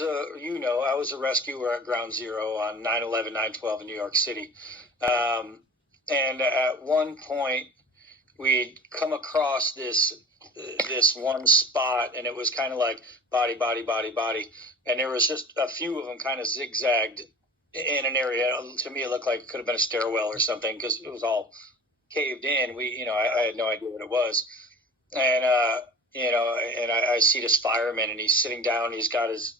I was a rescuer at Ground Zero on 9/11, 9/12 in New York City. And at one point, we'd come across this one spot, and it was kind of like body, body, body, body. And there was just a few of them kind of zigzagged in an area. To me, it looked like it could have been a stairwell or something because it was all caved in. I had no idea what it was. And, I see this fireman, and he's sitting down. He's got his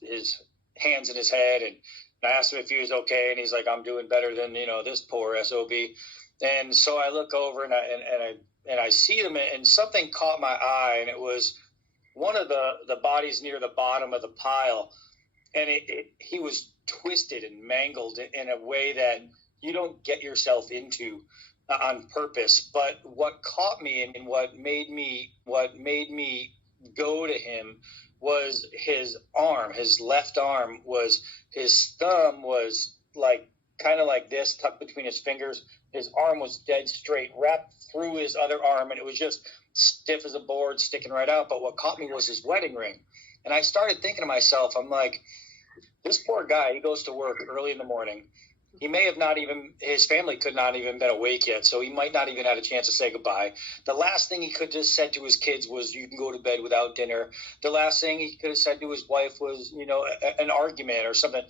hands in his head, and I asked him if he was okay, and he's like, "I'm doing better than this poor SOB." And so I look over, and I see them, and something caught my eye, and it was one of the bodies near the bottom of the pile, and he was twisted and mangled in a way that you don't get yourself into on purpose. But what caught me and what made me go to him was his arm. His left arm his thumb was like kind of like this, tucked between his fingers. His arm was dead straight, wrapped through his other arm, and it was just stiff as a board, sticking right out. But what caught me was his wedding ring. And I started thinking to myself, I'm like, this poor guy, he goes to work early in the morning. He may have his family could not even been awake yet, so he might not even had a chance to say goodbye. The last thing he could have said to his kids was, "You can go to bed without dinner." The last thing he could have said to his wife was, an argument or something.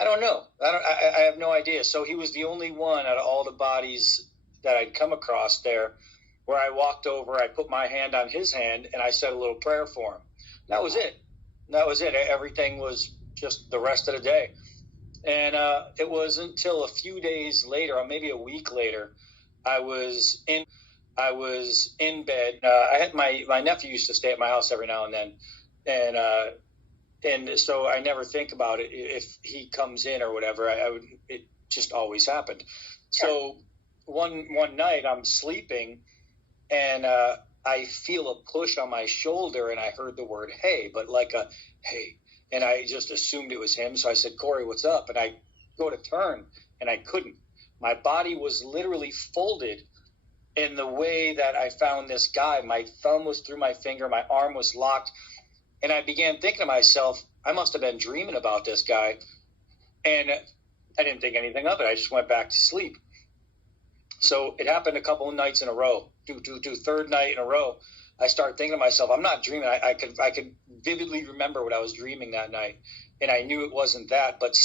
I don't know. I have no idea. So he was the only one out of all the bodies that I'd come across there where I walked over, I put my hand on his hand, and I said a little prayer for him. That was it. Everything was just the rest of the day. And it was until a few days later, or maybe a week later, I was in bed. I had my nephew used to stay at my house every now and then, and so I never think about it if he comes in or whatever. It just always happened. So one night I'm sleeping, and I feel a push on my shoulder, and I heard the word "hey," but like a "hey." And I just assumed it was him. So I said, "Corey, what's up?" And I go to turn, and I couldn't. My body was literally folded in the way that I found this guy. My thumb was through my finger. My arm was locked. And I began thinking to myself, I must have been dreaming about this guy. And I didn't think anything of it. I just went back to sleep. So it happened a couple of nights in a row. Third night in a row, I started thinking to myself, I'm not dreaming. I could vividly remember what I was dreaming that night, and I knew it wasn't that. But